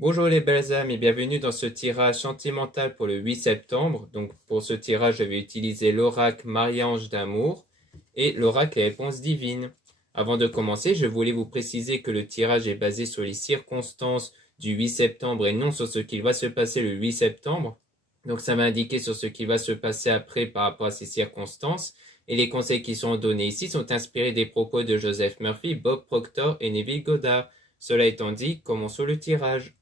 Bonjour les belles âmes et bienvenue dans ce tirage sentimental pour le 8 septembre. Donc pour ce tirage, je vais utiliser l'oracle Marie-Ange d'amour et l'oracle les réponses divines. Avant de commencer, je voulais vous préciser que le tirage est basé sur les circonstances du 8 septembre et non sur ce qu'il va se passer le 8 septembre. Donc ça m'a indiqué sur ce qui va se passer après par rapport à ces circonstances. Et les conseils qui sont donnés ici sont inspirés des propos de Joseph Murphy, Bob Proctor et Neville Goddard. Cela étant dit, commençons le tirage.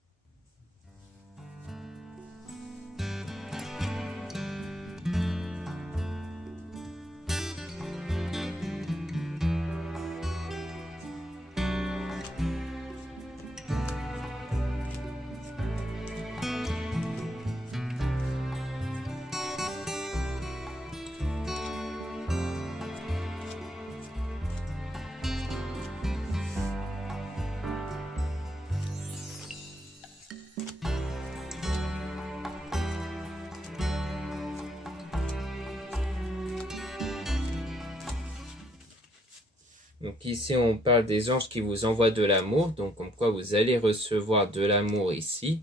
Donc ici, on parle des anges qui vous envoient de l'amour, donc comme quoi vous allez recevoir de l'amour ici.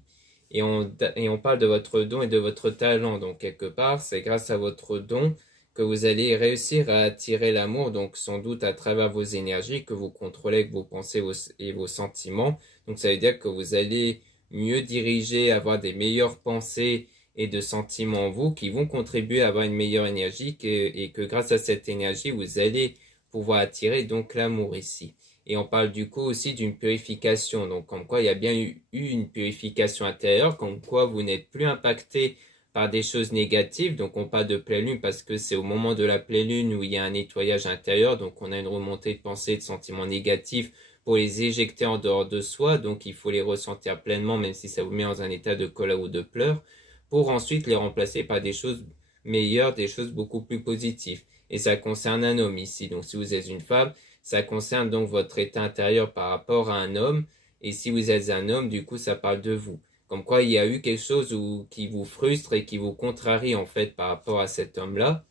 Et on parle de votre don et de votre talent. Donc quelque part, c'est grâce à votre don que vous allez réussir à attirer l'amour, donc sans doute à travers vos énergies que vous contrôlez avec vos pensées et vos sentiments. Donc ça veut dire que vous allez mieux diriger, avoir des meilleures pensées et de sentiments en vous qui vont contribuer à avoir une meilleure énergie et que grâce à cette énergie, vous allez pouvoir attirer donc l'amour ici. Et on parle du coup aussi d'une purification, donc comme quoi il y a bien eu une purification intérieure, comme quoi vous n'êtes plus impacté par des choses négatives, donc on parle de pleine lune parce que c'est au moment de la pleine lune où il y a un nettoyage intérieur, donc on a une remontée de pensée, de sentiments négatifs pour les éjecter en dehors de soi, donc il faut les ressentir pleinement même si ça vous met dans un état de colère ou de pleurs, pour ensuite les remplacer par des choses meilleures, des choses beaucoup plus positives. Et ça concerne un homme ici. Donc si vous êtes une femme, ça concerne donc votre état intérieur par rapport à un homme. Et si vous êtes un homme, du coup, ça parle de vous. Comme quoi, il y a eu quelque chose qui vous frustre et qui vous contrarie en fait par rapport à cet homme-là.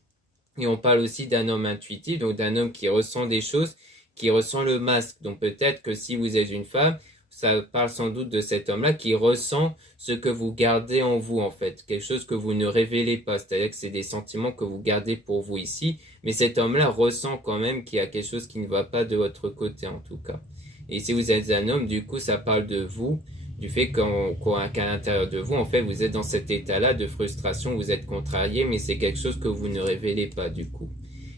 Et on parle aussi d'un homme intuitif, donc d'un homme qui ressent des choses, qui ressent le masque. Donc peut-être que si vous êtes une femme, ça parle sans doute de cet homme-là qui ressent ce que vous gardez en vous en fait, quelque chose que vous ne révélez pas, c'est-à-dire que c'est des sentiments que vous gardez pour vous ici, mais cet homme-là ressent quand même qu'il y a quelque chose qui ne va pas de votre côté en tout cas. Et si vous êtes un homme, du coup, ça parle de vous, du fait qu'à l'intérieur de vous, en fait, vous êtes dans cet état-là de frustration, vous êtes contrarié, mais c'est quelque chose que vous ne révélez pas du coup.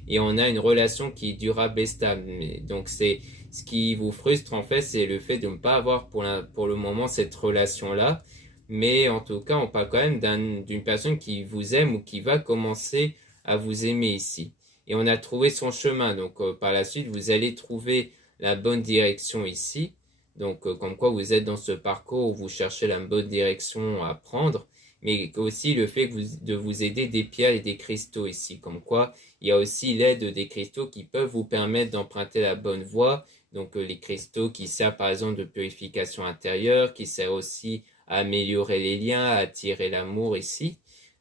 Et on a une relation qui est durable et stable. Donc c'est ce qui vous frustre en fait, c'est le fait de ne pas avoir pour le moment cette relation-là. Mais en tout cas, on parle quand même d'une personne qui vous aime ou qui va commencer à vous aimer ici. Et on a trouvé son chemin. Donc par la suite, vous allez trouver la bonne direction ici. Donc comme quoi vous êtes dans ce parcours où vous cherchez la bonne direction à prendre. Mais aussi le fait de vous aider des pierres et des cristaux ici. Comme quoi il y a aussi l'aide des cristaux qui peuvent vous permettre d'emprunter la bonne voie. Donc les cristaux qui servent par exemple de purification intérieure, qui servent aussi à améliorer les liens, à attirer l'amour ici.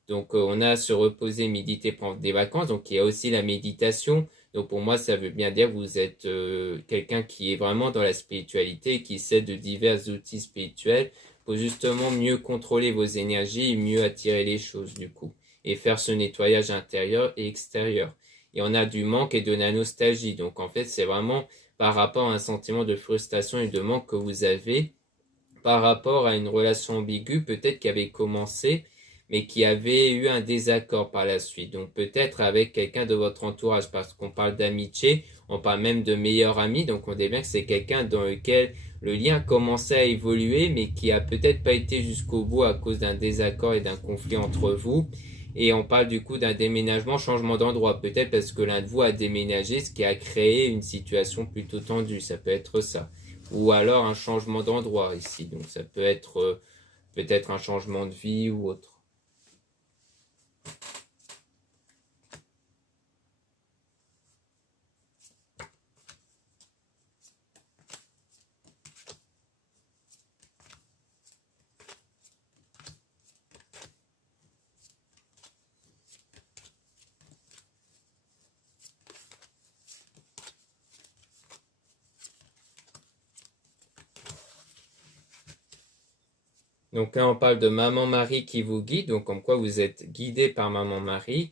Donc on a se reposer, méditer, prendre des vacances. Donc il y a aussi la méditation. Donc pour moi ça veut bien dire que vous êtes quelqu'un qui est vraiment dans la spiritualité, qui sait de divers outils spirituels pour justement mieux contrôler vos énergies et mieux attirer les choses du coup et faire ce nettoyage intérieur et extérieur. Et on a du manque et de la nostalgie. Donc en fait, c'est vraiment par rapport à un sentiment de frustration et de manque que vous avez par rapport à une relation ambiguë, peut-être qui avait commencé, mais qui avait eu un désaccord par la suite. Donc peut-être avec quelqu'un de votre entourage, parce qu'on parle d'amitié, on parle même de meilleur ami, donc on dit bien que c'est quelqu'un dans lequel le lien commençait à évoluer, mais qui a peut-être pas été jusqu'au bout à cause d'un désaccord et d'un conflit entre vous. Et on parle du coup d'un déménagement, changement d'endroit, peut-être parce que l'un de vous a déménagé, ce qui a créé une situation plutôt tendue, ça peut être ça. Ou alors un changement d'endroit ici, donc ça peut être peut-être un changement de vie ou autre. Donc là, on parle de Maman Marie qui vous guide, donc comme quoi vous êtes guidé par Maman Marie,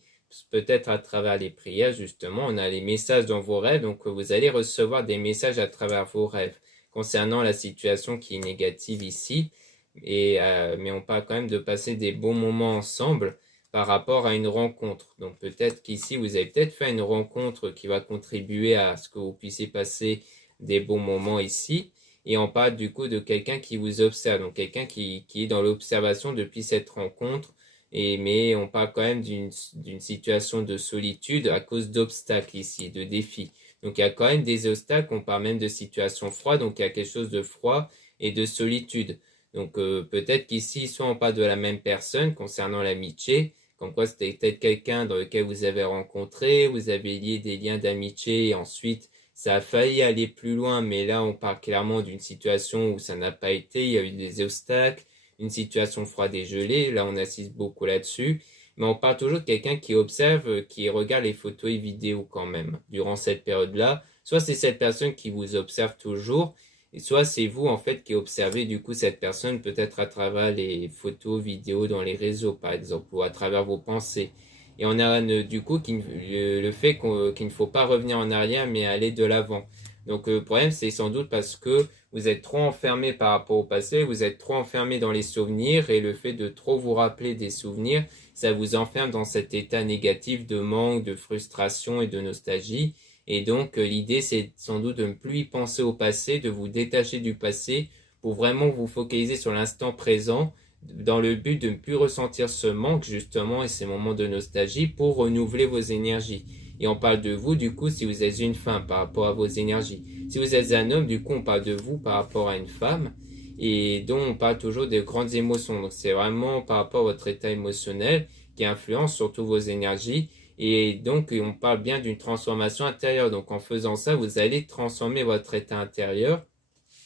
peut-être à travers les prières, justement. On a les messages dans vos rêves, donc vous allez recevoir des messages à travers vos rêves concernant la situation qui est négative ici. Mais on parle quand même de passer des bons moments ensemble par rapport à une rencontre. Donc peut-être qu'ici, vous avez peut-être fait une rencontre qui va contribuer à ce que vous puissiez passer des bons moments ici. Et on parle du coup de quelqu'un qui vous observe, donc quelqu'un qui est dans l'observation depuis cette rencontre. Mais on parle quand même d'une situation de solitude à cause d'obstacles ici, de défis. Donc il y a quand même des obstacles, on parle même de situations froides, donc il y a quelque chose de froid et de solitude. Donc peut-être qu'ici, soit on parle de la même personne concernant l'amitié, comme quoi c'était peut-être quelqu'un dans lequel vous avez rencontré, vous avez lié des liens d'amitié et ensuite ça a failli aller plus loin, mais là on parle clairement d'une situation où ça n'a pas été, il y a eu des obstacles, une situation froide et gelée, là on assiste beaucoup là-dessus, mais on parle toujours de quelqu'un qui observe, qui regarde les photos et vidéos quand même, durant cette période-là, soit c'est cette personne qui vous observe toujours, et soit c'est vous en fait qui observez du coup cette personne peut-être à travers les photos, vidéos dans les réseaux par exemple, ou à travers vos pensées. Et on a du coup le fait qu'il ne faut pas revenir en arrière mais aller de l'avant. Donc le problème c'est sans doute parce que vous êtes trop enfermé par rapport au passé, vous êtes trop enfermé dans les souvenirs et le fait de trop vous rappeler des souvenirs, ça vous enferme dans cet état négatif de manque, de frustration et de nostalgie. Et donc l'idée c'est sans doute de ne plus y penser au passé, de vous détacher du passé pour vraiment vous focaliser sur l'instant présent dans le but de ne plus ressentir ce manque justement et ces moments de nostalgie pour renouveler vos énergies. Et on parle de vous du coup si vous êtes une femme par rapport à vos énergies. Si vous êtes un homme, du coup on parle de vous par rapport à une femme et dont on parle toujours de grandes émotions. Donc c'est vraiment par rapport à votre état émotionnel qui influence surtout vos énergies. Et donc on parle bien d'une transformation intérieure. Donc en faisant ça, vous allez transformer votre état intérieur.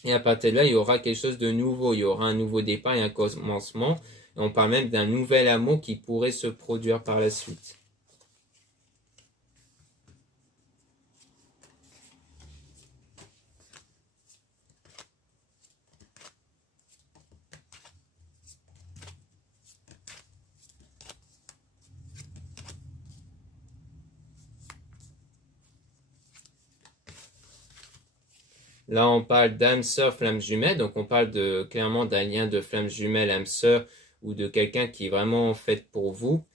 Et à partir de là, il y aura quelque chose de nouveau. Il y aura un nouveau départ et un commencement. Et on parle même d'un nouvel amour qui pourrait se produire par la suite. Là, on parle d'âme sœur, flamme jumelle. Donc, on parle clairement d'un lien de flamme jumelle, âme sœur, ou de quelqu'un qui est vraiment fait pour vous.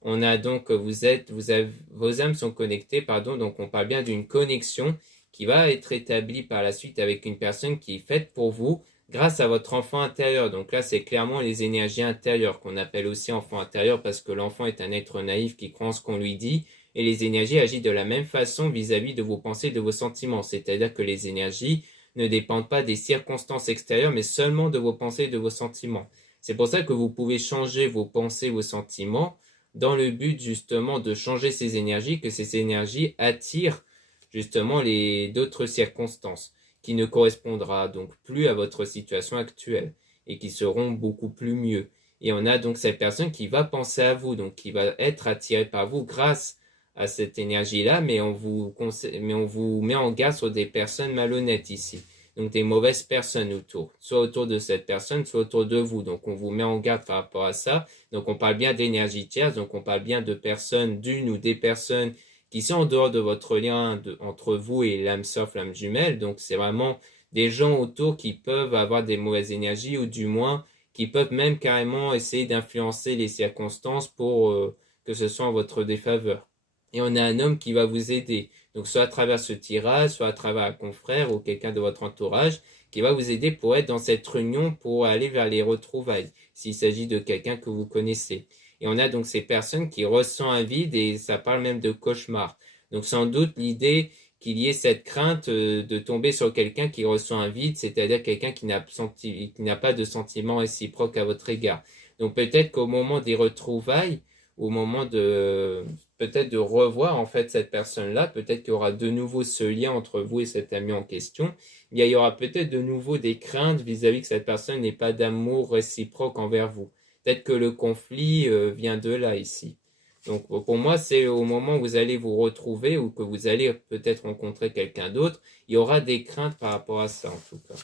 On a donc, vos âmes sont connectées, pardon. Donc, on parle bien d'une connexion qui va être établie par la suite avec une personne qui est faite pour vous grâce à votre enfant intérieur. Donc là, c'est clairement les énergies intérieures qu'on appelle aussi enfant intérieur parce que l'enfant est un être naïf qui croit en ce qu'on lui dit et les énergies agissent de la même façon vis-à-vis de vos pensées et de vos sentiments. C'est-à-dire que les énergies ne dépendent pas des circonstances extérieures, mais seulement de vos pensées et de vos sentiments. C'est pour ça que vous pouvez changer vos pensées, vos sentiments, dans le but justement de changer ces énergies, que ces énergies attirent justement les d'autres circonstances qui ne correspondra donc plus à votre situation actuelle et qui seront beaucoup plus mieux. Et on a donc cette personne qui va penser à vous, donc qui va être attirée par vous grâce à cette énergie-là, mais mais on vous met en garde sur des personnes malhonnêtes ici. Donc des mauvaises personnes autour, soit autour de cette personne, soit autour de vous. Donc on vous met en garde par rapport à ça. Donc on parle bien d'énergie tierce, donc on parle bien de personnes, d'une ou des personnes qui sont en dehors de votre lien entre vous et l'âme sœur, flamme jumelle. Donc c'est vraiment des gens autour qui peuvent avoir des mauvaises énergies ou du moins qui peuvent même carrément essayer d'influencer les circonstances pour que ce soit en votre défaveur. Et on a un homme qui va vous aider. Donc soit à travers ce tirage, soit à travers un confrère ou quelqu'un de votre entourage qui va vous aider pour être dans cette réunion pour aller vers les retrouvailles, s'il s'agit de quelqu'un que vous connaissez. Et on a donc ces personnes qui ressentent un vide et ça parle même de cauchemar. Donc sans doute l'idée qu'il y ait cette crainte de tomber sur quelqu'un qui ressent un vide, c'est-à-dire quelqu'un qui n'a pas de sentiment réciproque à votre égard. Donc peut-être qu'au moment des retrouvailles, au moment de peut-être de revoir en fait cette personne-là, peut-être qu'il y aura de nouveau ce lien entre vous et cet ami en question, il y aura peut-être de nouveau des craintes vis-à-vis que cette personne n'ait pas d'amour réciproque envers vous. Peut-être que le conflit vient de là ici. Donc pour moi, c'est au moment où vous allez vous retrouver ou que vous allez peut-être rencontrer quelqu'un d'autre, il y aura des craintes par rapport à ça en tout cas.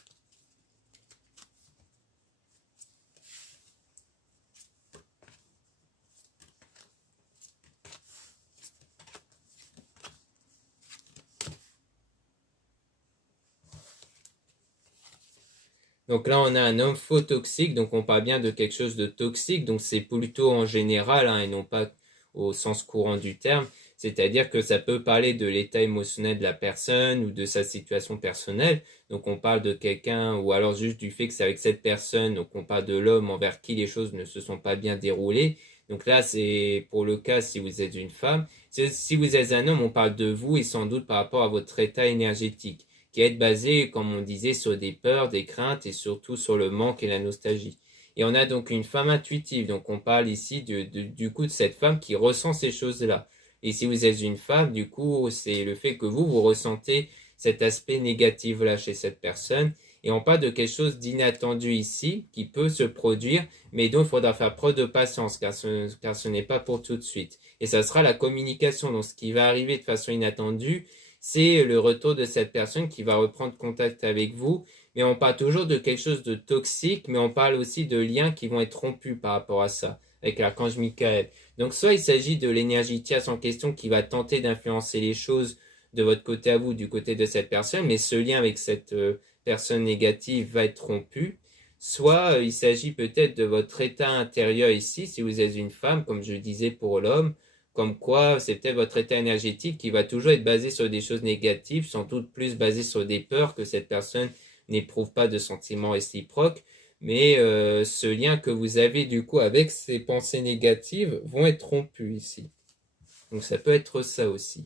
Donc là, on a un homme faux toxique, donc on parle bien de quelque chose de toxique, donc c'est plutôt en général, hein, et non pas au sens courant du terme, c'est-à-dire que ça peut parler de l'état émotionnel de la personne ou de sa situation personnelle, donc on parle de quelqu'un, ou alors juste du fait que c'est avec cette personne, donc on parle de l'homme envers qui les choses ne se sont pas bien déroulées, donc là c'est pour le cas si vous êtes une femme, si vous êtes un homme, on parle de vous et sans doute par rapport à votre état énergétique qui est basé, comme on disait, sur des peurs, des craintes et surtout sur le manque et la nostalgie. Et on a donc une femme intuitive, donc on parle ici du coup de cette femme qui ressent ces choses-là. Et si vous êtes une femme, du coup, c'est le fait que vous ressentez cet aspect négatif-là chez cette personne. Et on parle de quelque chose d'inattendu ici, qui peut se produire, mais dont il faudra faire preuve de patience, car ce n'est pas pour tout de suite. Et ça sera la communication, donc ce qui va arriver de façon inattendue, c'est le retour de cette personne qui va reprendre contact avec vous. Mais on parle toujours de quelque chose de toxique, mais on parle aussi de liens qui vont être rompus par rapport à ça, avec l'archange Michael. Donc soit il s'agit de l'énergie tierce en question qui va tenter d'influencer les choses de votre côté à vous, du côté de cette personne, mais ce lien avec cette personne négative va être rompu. Soit il s'agit peut-être de votre état intérieur ici, si vous êtes une femme, comme je disais pour l'homme, comme quoi c'est peut-être votre état énergétique qui va toujours être basé sur des choses négatives, sans doute plus basé sur des peurs que cette personne n'éprouve pas de sentiments réciproques. Mais ce lien que vous avez du coup avec ces pensées négatives vont être rompus ici. Donc ça peut être ça aussi.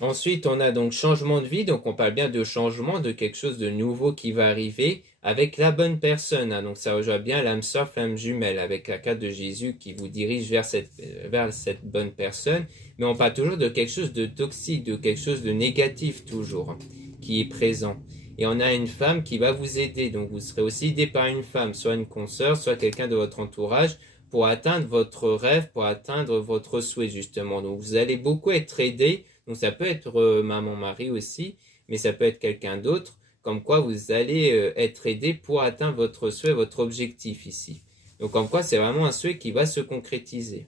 Ensuite, on a donc changement de vie, donc on parle bien de changement, de quelque chose de nouveau qui va arriver avec la bonne personne. Hein. Donc ça rejoint bien l'âme sœur, flamme jumelle, avec la carte de Jésus qui vous dirige vers cette bonne personne. Mais on parle toujours de quelque chose de toxique, de quelque chose de négatif toujours, hein, qui est présent. Et on a une femme qui va vous aider, donc vous serez aussi aidé par une femme, soit une consoeur, soit quelqu'un de votre entourage, pour atteindre votre rêve, pour atteindre votre souhait justement. Donc vous allez beaucoup être aidé. Donc ça peut être maman mari aussi, mais ça peut être quelqu'un d'autre, comme quoi vous allez être aidé pour atteindre votre souhait, votre objectif ici. Donc comme quoi c'est vraiment un souhait qui va se concrétiser.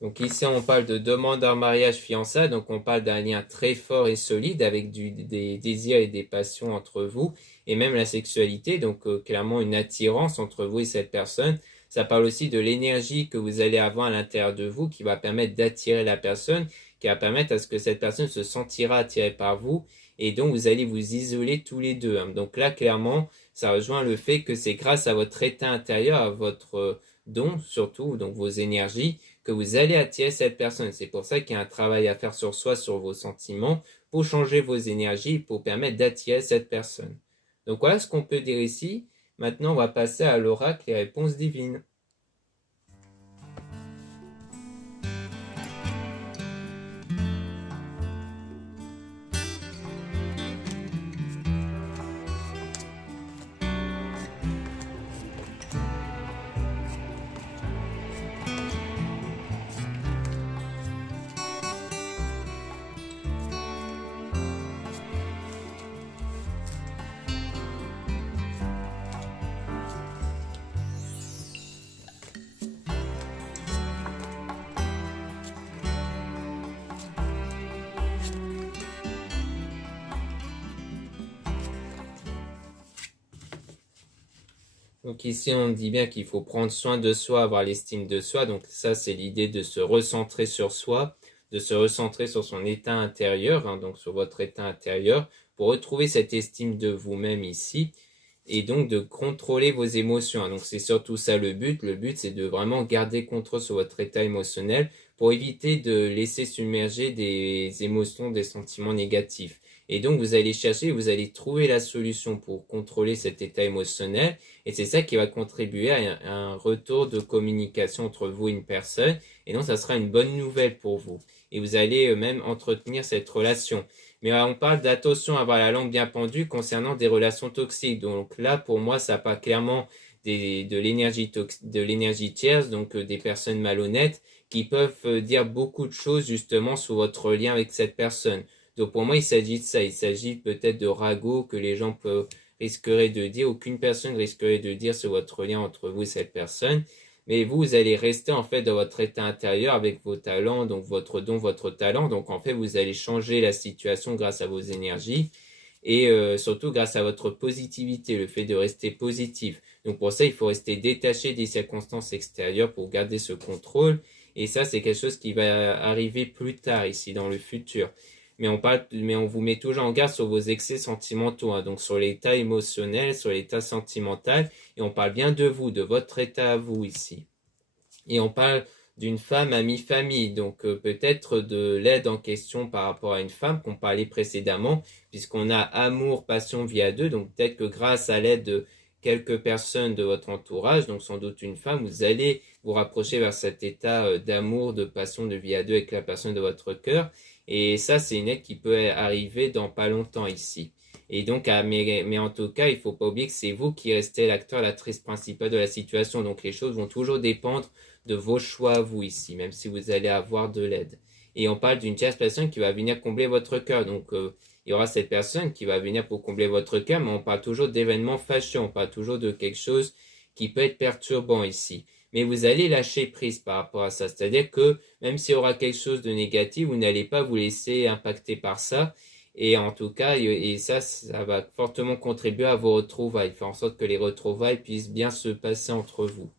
Donc ici on parle de demande en mariage fiançailles, donc on parle d'un lien très fort et solide avec des désirs et des passions entre vous, et même la sexualité, donc clairement une attirance entre vous et cette personne. Ça parle aussi de l'énergie que vous allez avoir à l'intérieur de vous qui va permettre d'attirer la personne, qui va permettre à ce que cette personne se sentira attirée par vous, et donc vous allez vous isoler tous les deux. Hein. Donc là clairement ça rejoint le fait que c'est grâce à votre état intérieur, à votre don surtout, donc vos énergies, que vous allez attirer cette personne. C'est pour ça qu'il y a un travail à faire sur soi, sur vos sentiments, pour changer vos énergies, pour permettre d'attirer cette personne. Donc voilà ce qu'on peut dire ici. Maintenant, on va passer à l'oracle et réponses divines. Donc ici, on dit bien qu'il faut prendre soin de soi, avoir l'estime de soi. Donc ça, c'est l'idée de se recentrer sur soi, de se recentrer sur son état intérieur, hein, donc sur votre état intérieur, pour retrouver cette estime de vous-même ici, et donc de contrôler vos émotions. Hein. Donc c'est surtout ça le but. Le but, c'est de vraiment garder contrôle sur votre état émotionnel pour éviter de laisser submerger des émotions, des sentiments négatifs. Et donc vous allez chercher, vous allez trouver la solution pour contrôler cet état émotionnel. Et c'est ça qui va contribuer à un retour de communication entre vous et une personne. Et donc ça sera une bonne nouvelle pour vous. Et vous allez même entretenir cette relation. Mais on parle d'attention à avoir la langue bien pendue concernant des relations toxiques. Donc là, pour moi, ça parle clairement de l'énergie tierce, donc des personnes malhonnêtes qui peuvent dire beaucoup de choses justement sur votre lien avec cette personne. Donc pour moi, il s'agit de ça. Il s'agit peut-être de ragots que les gens risqueraient de dire, aucune personne risquerait de dire sur votre lien entre vous et cette personne. Mais vous allez rester en fait dans votre état intérieur avec vos talents, donc votre don, votre talent. Donc en fait, vous allez changer la situation grâce à vos énergies et surtout grâce à votre positivité, le fait de rester positif. Donc pour ça, il faut rester détaché des circonstances extérieures pour garder ce contrôle. Et ça, c'est quelque chose qui va arriver plus tard ici dans le futur. Mais on vous met toujours en garde sur vos excès sentimentaux, hein, donc sur l'état émotionnel, sur l'état sentimental, et on parle bien de vous, de votre état à vous ici. Et on parle d'une femme amie famille, donc peut-être de l'aide en question par rapport à une femme qu'on parlait précédemment, puisqu'on a amour, passion via deux, donc peut-être que grâce à l'aide de quelques personnes de votre entourage, donc sans doute une femme, vous allez vous rapprocher vers cet état d'amour, de passion, de vie à deux avec la personne de votre cœur. Et ça, c'est une aide qui peut arriver dans pas longtemps ici. Et donc, mais en tout cas, il faut pas oublier que c'est vous qui restez l'acteur, l'actrice principale de la situation. Donc, les choses vont toujours dépendre de vos choix, vous ici, même si vous allez avoir de l'aide. Et on parle d'une tierce personne qui va venir combler votre cœur. Donc, il y aura cette personne qui va venir pour combler votre cœur, mais on parle toujours d'événements fâcheux. On parle toujours de quelque chose qui peut être perturbant ici. Mais vous allez lâcher prise par rapport à ça. C'est-à-dire que même s'il y aura quelque chose de négatif, vous n'allez pas vous laisser impacter par ça. Et en tout cas, et ça va fortement contribuer à vos retrouvailles. Faire en sorte que les retrouvailles puissent bien se passer entre vous.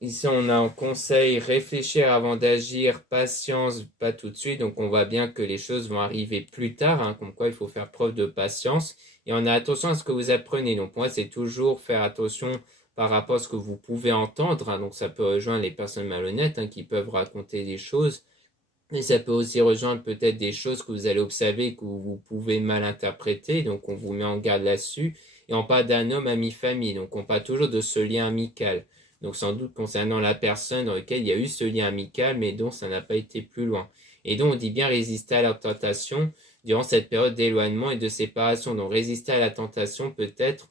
Ici, on a un conseil, réfléchir avant d'agir, patience, pas tout de suite. Donc, on voit bien que les choses vont arriver plus tard, hein, comme quoi il faut faire preuve de patience. Et on a attention à ce que vous apprenez. Donc, moi, c'est toujours faire attention par rapport à ce que vous pouvez entendre, hein. Donc, ça peut rejoindre les personnes malhonnêtes, hein, qui peuvent raconter des choses. Mais ça peut aussi rejoindre peut-être des choses que vous allez observer que vous pouvez mal interpréter. Donc, on vous met en garde là-dessus. Et on parle d'un homme ami-famille. Donc, on parle toujours de ce lien amical. Donc, sans doute concernant la personne dans laquelle il y a eu ce lien amical, mais dont ça n'a pas été plus loin. Et donc, on dit bien résister à la tentation durant cette période d'éloignement et de séparation. Donc, résister à la tentation peut-être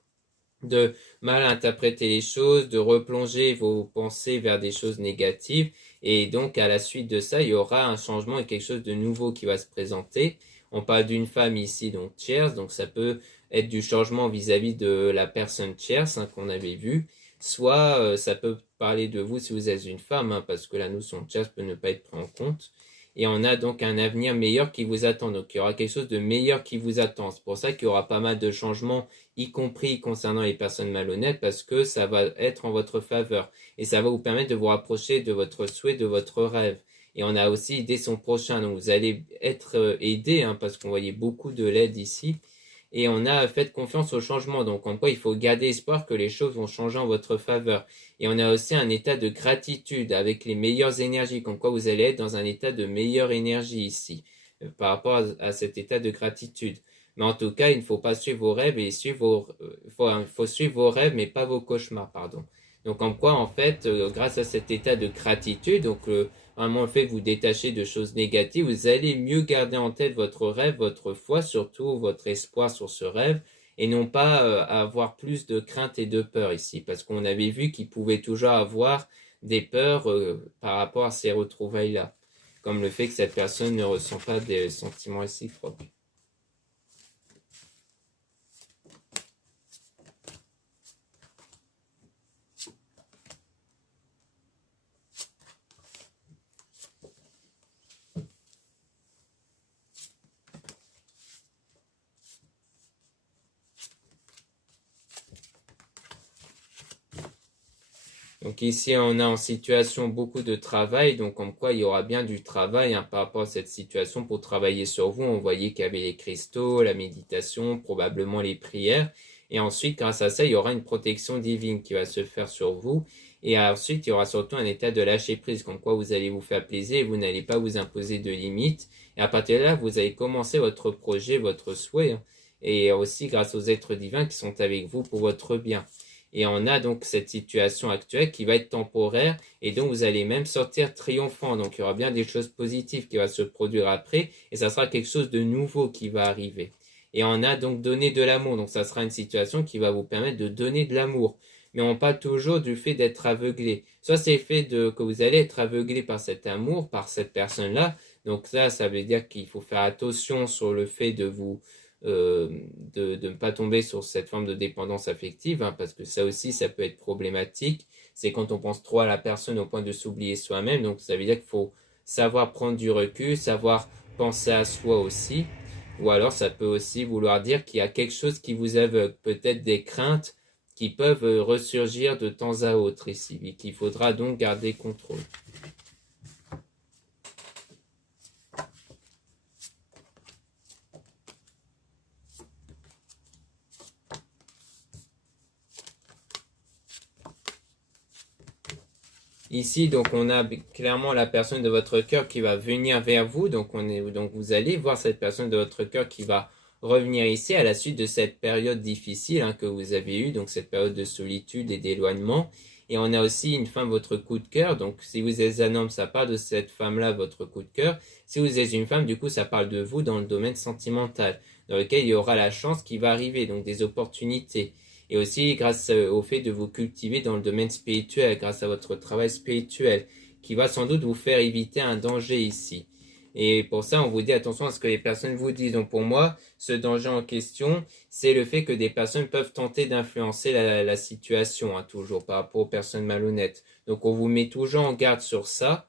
de mal interpréter les choses, de replonger vos pensées vers des choses négatives. Et donc, à la suite de ça, il y aura un changement et quelque chose de nouveau qui va se présenter. On parle d'une femme ici, donc tierce, donc ça peut être du changement vis-à-vis de la personne tierce, hein, qu'on avait vu. Soit ça peut parler de vous si vous êtes une femme, hein, parce que la notion de tierce peut ne pas être prise en compte. Et on a donc un avenir meilleur qui vous attend. Donc il y aura quelque chose de meilleur qui vous attend. C'est pour ça qu'il y aura pas mal de changements, y compris concernant les personnes malhonnêtes, parce que ça va être en votre faveur. Et ça va vous permettre de vous rapprocher de votre souhait, de votre rêve. Et on a aussi aidé son prochain. Donc vous allez être aidé, hein, parce qu'on voyait beaucoup de l'aide ici. Et on a fait confiance au changement. Donc en quoi il faut garder espoir que les choses vont changer en votre faveur. Et on a aussi un état de gratitude avec les meilleures énergies, comme quoi vous allez être dans un état de meilleure énergie ici, par rapport à cet état de gratitude. Mais en tout cas, il ne faut pas suivre vos rêves et faut suivre vos rêves, mais pas vos cauchemars, pardon. Donc en quoi, en fait, grâce à cet état de gratitude, donc vraiment le fait que vous détachez de choses négatives, vous allez mieux garder en tête votre rêve, votre foi, surtout votre espoir sur ce rêve, et non pas avoir plus de crainte et de peur ici, parce qu'on avait vu qu'il pouvait toujours avoir des peurs par rapport à ces retrouvailles-là, comme le fait que cette personne ne ressent pas des sentiments réciproques. Donc ici, on a en situation beaucoup de travail, donc comme quoi il y aura bien du travail, hein, par rapport à cette situation pour travailler sur vous. On voyait qu'il y avait les cristaux, la méditation, probablement les prières. Et ensuite, grâce à ça, il y aura une protection divine qui va se faire sur vous. Et ensuite, il y aura surtout un état de lâcher prise, comme quoi vous allez vous faire plaisir et vous n'allez pas vous imposer de limites. Et à partir de là, vous allez commencer votre projet, votre souhait, hein. et aussi grâce aux êtres divins qui sont avec vous pour votre bien. Et on a donc cette situation actuelle qui va être temporaire et donc vous allez même sortir triomphant. Donc il y aura bien des choses positives qui vont se produire après et ça sera quelque chose de nouveau qui va arriver. Et on a donc donné de l'amour. Donc ça sera une situation qui va vous permettre de donner de l'amour. Mais on parle toujours du fait d'être aveuglé. Soit c'est le fait que vous allez être aveuglé par cet amour, par cette personne-là. Donc ça veut dire qu'il faut faire attention sur le fait de vous de ne pas tomber sur cette forme de dépendance affective, hein, parce que ça aussi, ça peut être problématique. C'est quand on pense trop à la personne au point de s'oublier soi-même. Donc ça veut dire qu'il faut savoir prendre du recul, savoir penser à soi aussi. Ou alors ça peut aussi vouloir dire qu'il y a quelque chose qui vous aveugle, peut-être des craintes qui peuvent ressurgir de temps à autre ici, et qu'il faudra donc garder contrôle. Ici, donc, on a clairement la personne de votre cœur qui va venir vers vous. Donc, vous allez voir cette personne de votre cœur qui va revenir ici à la suite de cette période difficile, hein, que vous avez eue, donc cette période de solitude et d'éloignement. Et on a aussi une femme, votre coup de cœur. Donc, si vous êtes un homme, ça parle de cette femme-là, votre coup de cœur. Si vous êtes une femme, du coup, ça parle de vous dans le domaine sentimental, dans lequel il y aura la chance qui va arriver, donc des opportunités. Et aussi grâce au fait de vous cultiver dans le domaine spirituel, grâce à votre travail spirituel, qui va sans doute vous faire éviter un danger ici. Et pour ça, on vous dit attention à ce que les personnes vous disent. Donc pour moi, ce danger en question, c'est le fait que des personnes peuvent tenter d'influencer la situation, hein, toujours par rapport aux personnes malhonnêtes. Donc on vous met toujours en garde sur ça,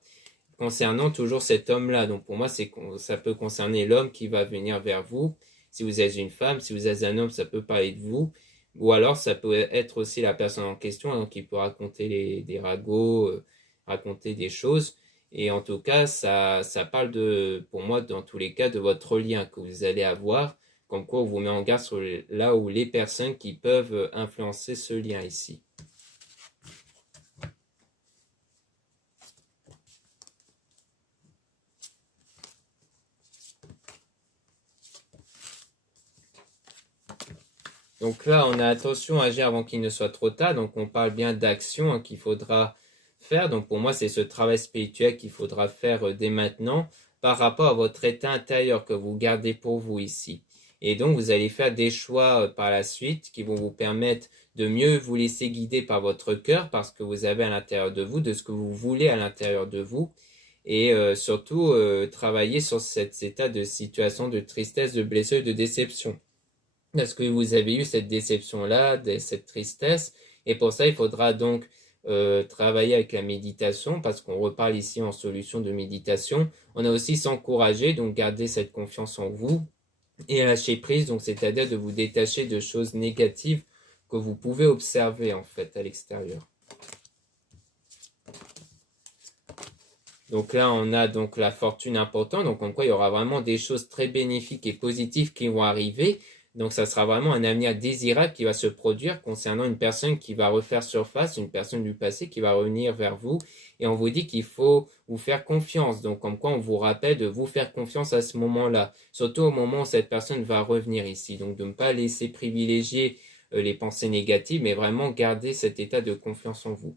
concernant toujours cet homme-là. Donc pour moi, ça peut concerner l'homme qui va venir vers vous. Si vous êtes une femme, si vous êtes un homme, ça peut parler de vous. Ou alors, ça peut être aussi la personne en question, hein, qui peut raconter des ragots, raconter des choses. Et en tout cas, ça parle pour moi, dans tous les cas, de votre lien que vous allez avoir, comme quoi on vous met en garde sur là où les personnes qui peuvent influencer ce lien ici. Donc là, on a attention à agir avant qu'il ne soit trop tard. Donc on parle bien d'action, hein, qu'il faudra faire. Donc pour moi, c'est ce travail spirituel qu'il faudra faire dès maintenant par rapport à votre état intérieur que vous gardez pour vous ici. Et donc vous allez faire des choix par la suite qui vont vous permettre de mieux vous laisser guider par votre cœur, parce que vous avez à l'intérieur de vous, de ce que vous voulez à l'intérieur de vous. Et surtout travailler sur cet état de situation de tristesse, de blessure, de déception. Parce que vous avez eu cette déception-là, cette tristesse, et pour ça, il faudra donc travailler avec la méditation, parce qu'on reparle ici en solution de méditation. On a aussi s'encourager, donc garder cette confiance en vous, et lâcher prise, donc c'est-à-dire de vous détacher de choses négatives que vous pouvez observer en fait à l'extérieur. Donc là, on a donc la fortune importante, donc en quoi il y aura vraiment des choses très bénéfiques et positives qui vont arriver. Donc ça sera vraiment un avenir désirable qui va se produire concernant une personne qui va refaire surface, une personne du passé qui va revenir vers vous. Et on vous dit qu'il faut vous faire confiance. Donc comme quoi on vous rappelle de vous faire confiance à ce moment-là. Surtout au moment où cette personne va revenir ici. Donc de ne pas laisser privilégier les pensées négatives, mais vraiment garder cet état de confiance en vous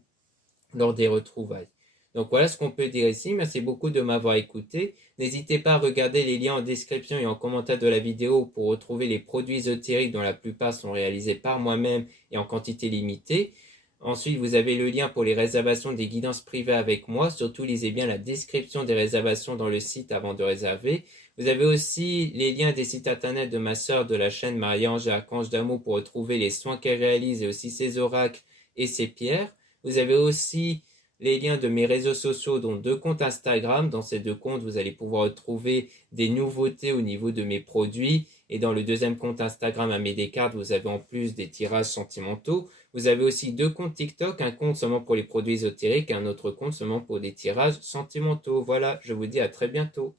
lors des retrouvailles. Donc voilà ce qu'on peut dire ici. Merci beaucoup de m'avoir écouté. N'hésitez pas à regarder les liens en description et en commentaire de la vidéo pour retrouver les produits ésotériques dont la plupart sont réalisés par moi-même et en quantité limitée. Ensuite, vous avez le lien pour les réservations des guidances privées avec moi. Surtout, lisez bien la description des réservations dans le site avant de réserver. Vous avez aussi les liens des sites internet de ma sœur de la chaîne Marie-Ange et Archange d'Amour pour retrouver les soins qu'elle réalise et aussi ses oracles et ses pierres. Vous avez aussi les liens de mes réseaux sociaux, dont 2 comptes Instagram. Dans ces 2 comptes, vous allez pouvoir retrouver des nouveautés au niveau de mes produits. Et dans le 2e compte Instagram, Aimé Descartes, vous avez en plus des tirages sentimentaux. Vous avez aussi 2 comptes TikTok, un compte seulement pour les produits ésotériques et un autre compte seulement pour des tirages sentimentaux. Voilà, je vous dis à très bientôt.